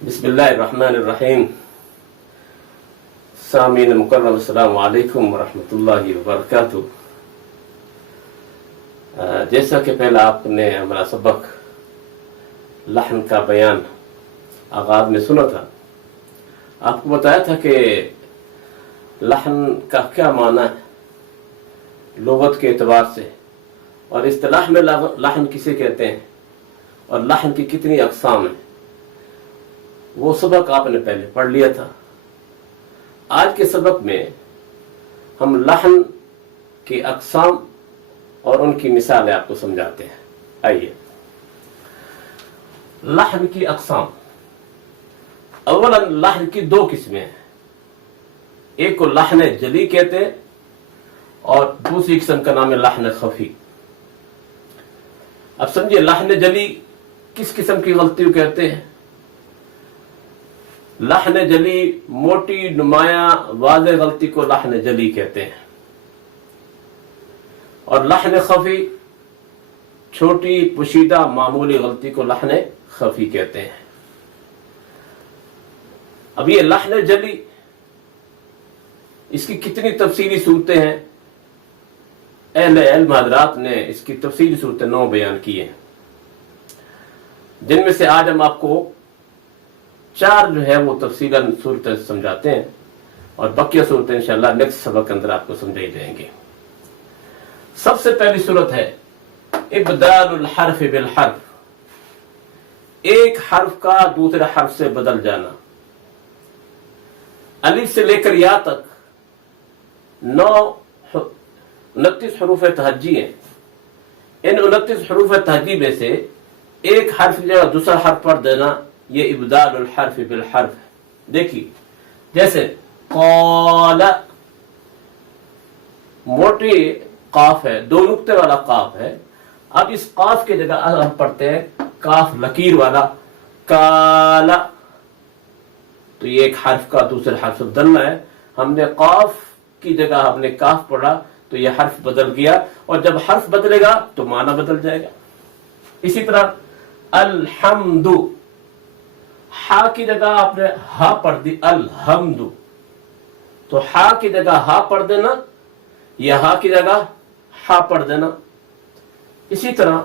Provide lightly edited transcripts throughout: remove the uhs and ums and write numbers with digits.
बिस्मिल्लाहिर्रहमानिर्रहीम। सामीन मुकर्रम, अस्सलामु अलैकुम वरहमतुल्लाहि वबरकातुहू। जैसा कि पहले आपने हमारा सबक लहन का बयान आगाज में सुना था, आपको बताया था कि लहन का क्या माना है लुगत के एतबार से, और इस्तिलाह में लहन किसे कहते हैं और लहन की कितनी अक़साम है, वो सबक आपने पहले पढ़ लिया था। आज के सबक में हम लहन की अक़साम और उनकी मिसालें आपको समझाते हैं। आइए, लहन की अक़साम। अव्वलन लहन की दो किस्में हैं, एक को लहन जली कहते हैं और दूसरी किस्म का नाम है लहन खफी। अब समझिए, लहन जली किस किस्म की गलती को कहते हैं। लहन जली मोटी नुमाया वाज़ेह गलती को लहन जली कहते हैं, और लहन खफी छोटी पुशीदा मामूली गलती को लहन खफी कहते हैं। अब ये लहन जली, इसकी कितनी तफसीली सूरतें हैं, अहले इल्म हज़रात ने इसकी तफसीली सूरतें 9 बयान की हैं, जिनमें से आज हम आपको 4 जो है वो तफसीलन सूरतें समझाते हैं, और बकिया सूरतें इंशाअल्लाह नेक्स्ट सबक के अंदर आपको समझाई जाएंगी। सबसे पहली सूरत है इब्दालुल हर्फ बिल हर्फ, एक हर्फ का दूसरे हर्फ से बदल जाना। अलिफ से लेकर या तक 29 हरूफ तहज्जी हैं। इन 29 हरूफ तहज्जी में से एक हर्फ जो दूसरा हर्फ पढ़ देना, ये इब्दालुल हर्फ बिल हर्फ है। देखिए, जैसे क़ाला, मोटी काफ है, 2 नुक्ते वाला काफ है। अब इस काफ की जगह हम पढ़ते हैं काफ लकीर वाला काला, तो ये एक हर्फ का दूसरे हर्फ से बदलना है। हमने काफ की जगह हमने काफ पढ़ा तो ये हर्फ बदल गया, और जब हर्फ बदलेगा तो माना बदल जाएगा। इसी तरह अलहम्दु, हा की जगह आपने हा पढ़ दी अलहम्दु, तो हा की जगह हा पढ़ देना या हा की जगह हा पढ़ देना। इसी तरह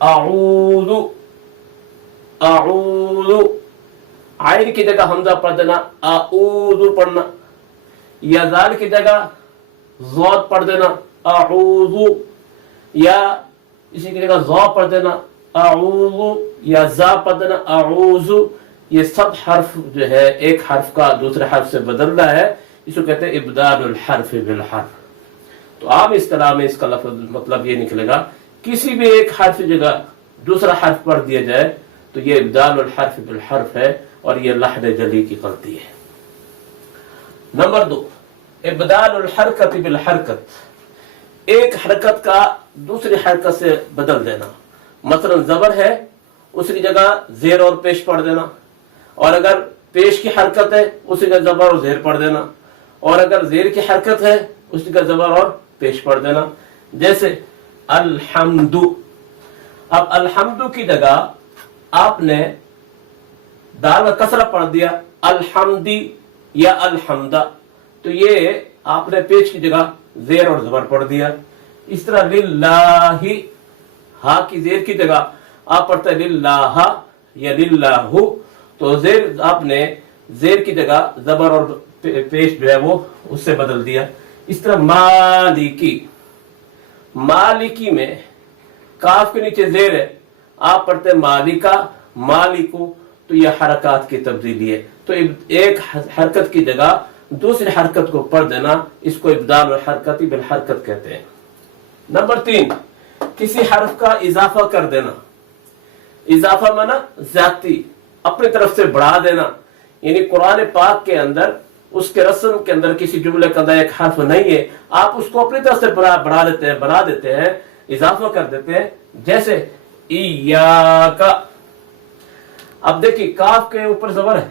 आऊदु, आऊदु, आइन की जगह हमजा पढ़ देना आऊदु पढ़ना, या जाल की जगह ज़ाद पढ़ देना आऊदु, या इसी की जगह ज़ा पढ़ देना आऊदु, या जा पढ़ देना आऊज़ु। ये सब हर्फ जो है एक हर्फ का दूसरे हर्फ से बदलना है, इसको कहते हैं इब्दालुल हर्फ बिल हर्फ। तो आप इस तरह में इसका लफ्ज़ मतलब ये निकलेगा, किसी भी एक हर्फ की जगह दूसरा हर्फ पढ़ दिया जाए तो ये इब्दालुल हर्फ बिल हर्फ है, और ये लहन जली की गलती है। नंबर 2, इब्दालुल हरकत बिल हरकत, एक हरकत का दूसरी हरकत से बदल देना। मसलन ज़बर है, उसकी जगह ज़ेर और पेश पढ़ देना, और अगर पेश की हरकत है उसकी जगह ज़बर और ज़ेर पढ़ देना, और अगर ज़ेर की हरकत है उसकी जगह ज़बर और पेश पढ़ देना। जैसे अलहम्दु, अब अलहम्दु की जगह आपने दाल का कसरा पढ़ दिया अलहम्दी या अलहम्दा, तो ये आपने पेश की जगह ज़ेर और ज़बर पढ़ दिया। इस तरह लिल्लाही, हा की ज़ेर की जगह आप पढ़ते हैं लिल्लाह या लिल्लाहु, तो ज़ेर आपने ज़ेर की जगह ज़बर और पेश जो है वो उससे बदल दिया। इस तरह मालिकी, मालिकी में काफ के नीचे ज़ेर है, आप पढ़ते हैं मालिका मालिकू, तो यह हरकत की तब्दीली है। तो एक हरकत की जगह दूसरी हरकत को पढ़ देना, इसको इब्दाल और हरकत बिल हरकत कहते हैं। नंबर 3, किसी हर्फ का इजाफा कर देना। इजाफा माना ज्यादती, अपनी तरफ से बढ़ा देना। यानी कुरान पाक के अंदर उसके रस्म के अंदर किसी जुमले का एक हर्फ नहीं है, आप उसको अपनी तरफ से बढ़ा देते हैं, बना देते हैं, इजाफा कर देते हैं। जैसे इय्याका, अब देखिए काफ के ऊपर ज़बर है,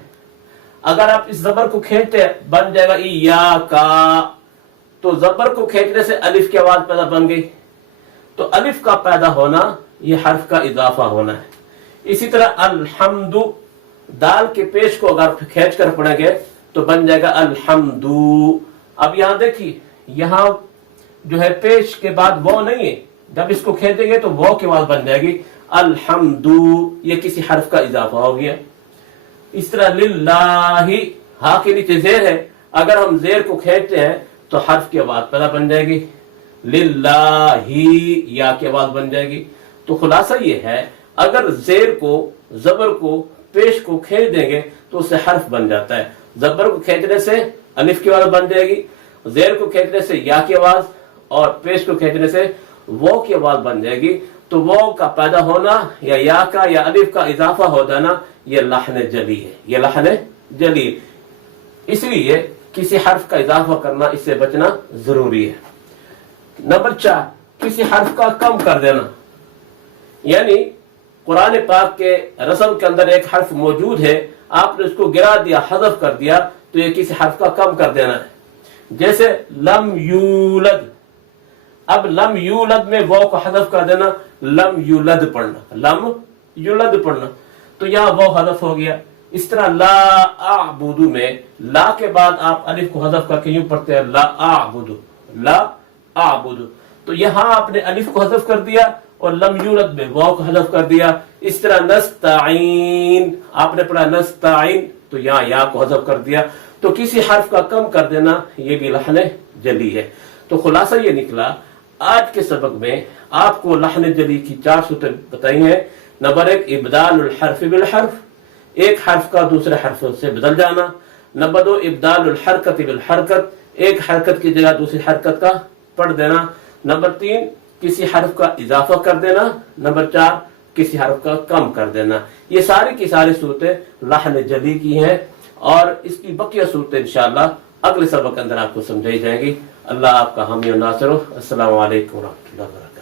अगर आप इस ज़बर को खींचते हैं बन जाएगा इय्याका, तो ज़बर को खींचने से अलिफ की आवाज पैदा बन गई, तो अलिफ का पैदा होना ये हर्फ का इजाफा होना है। इसी तरह अलहम्दु, दाल के पेश को अगर खींच कर पढ़ेंगे तो बन जाएगा अल्हम्दु। अब यहां देखिए, यहां जो है पेश के बाद वो नहीं है, जब इसको खींचेंगे तो वो की आवाज बन जाएगी अल्हम्दु, ये किसी हर्फ का इजाफा हो गया। इस तरह लिल्लाही, हा के नीचे जेर है, अगर हम जेर को खींचते हैं तो हर्फ की आवाज पैदा बन जाएगी, लिल्लाही या की आवाज बन जाएगी। तो खुलासा ये है, अगर जेर को, जबर को, पेश को खींच देंगे तो उससे हर्फ बन जाता है। जबर को खींचने से अलिफ की आवाज बन जाएगी, जेर को खींचने से या की आवाज, और पेश को खींचने से वो की आवाज बन जाएगी। तो वो का पैदा होना या का या अलिफ का इजाफा हो जाना, ये लहन जली है, ये लहन जली। इसलिए किसी हर्फ का इजाफा करना, इससे बचना जरूरी है। नंबर 4, किसी हर्फ का कम कर देना, यानी कुरान पाक के रस्म के अंदर एक हर्फ मौजूद है, आपने उसको गिरा दिया, हज़फ कर दिया, तो ये किसी हर्फ का कम कर देना है। जैसे लम यूलद, अब लम यूलद में वो को हज़फ कर देना, लम यूलद पढ़ना, लम यूलद पढ़ना, तो यहां वो हज़फ हो गया। इस तरह ला आबुदु में ला के बाद आप अलिफ को हज़फ करके यूं पढ़ते हैं ला आबुदु, ला आबुदु, तो यहां आपने अलिफ को हज़फ कर दिया और लम यूलद में वाव को हज़फ कर दिया। इस तरह नस्ताइन, आपने पढ़ा नस्ताइन, तो यहां या को हज़फ कर दिया। तो किसी हर्फ का कम कर देना, ये भी लहन जली है। तो खुलासा ये निकला, आज के सबक में आपको लहन जली की 4 सूरतें बताई हैं। नंबर 1, इब्दालुल हर्फ बिल हर्फ, एक हर्फ का दूसरे हर्फ से बदल जाना। नंबर 2, इब्दालुल हरकत बिल हरकत, एक हरकत की जगह दूसरी हरकत का पढ़ देना। नंबर 3, किसी हर्फ का इजाफा कर देना। नंबर 4, किसी हर्फ का कम कर देना। ये सारी की सारी सूरतें लहन जली की हैं, और इसकी बकिया सूरतें इंशाअल्लाह अगले सबक के अंदर आपको समझाई जाएंगी। अल्लाह आपका हामी और नासिर हो। अस्सलामु अलैकुम व रहमतुल्लाहि व बरकातहू।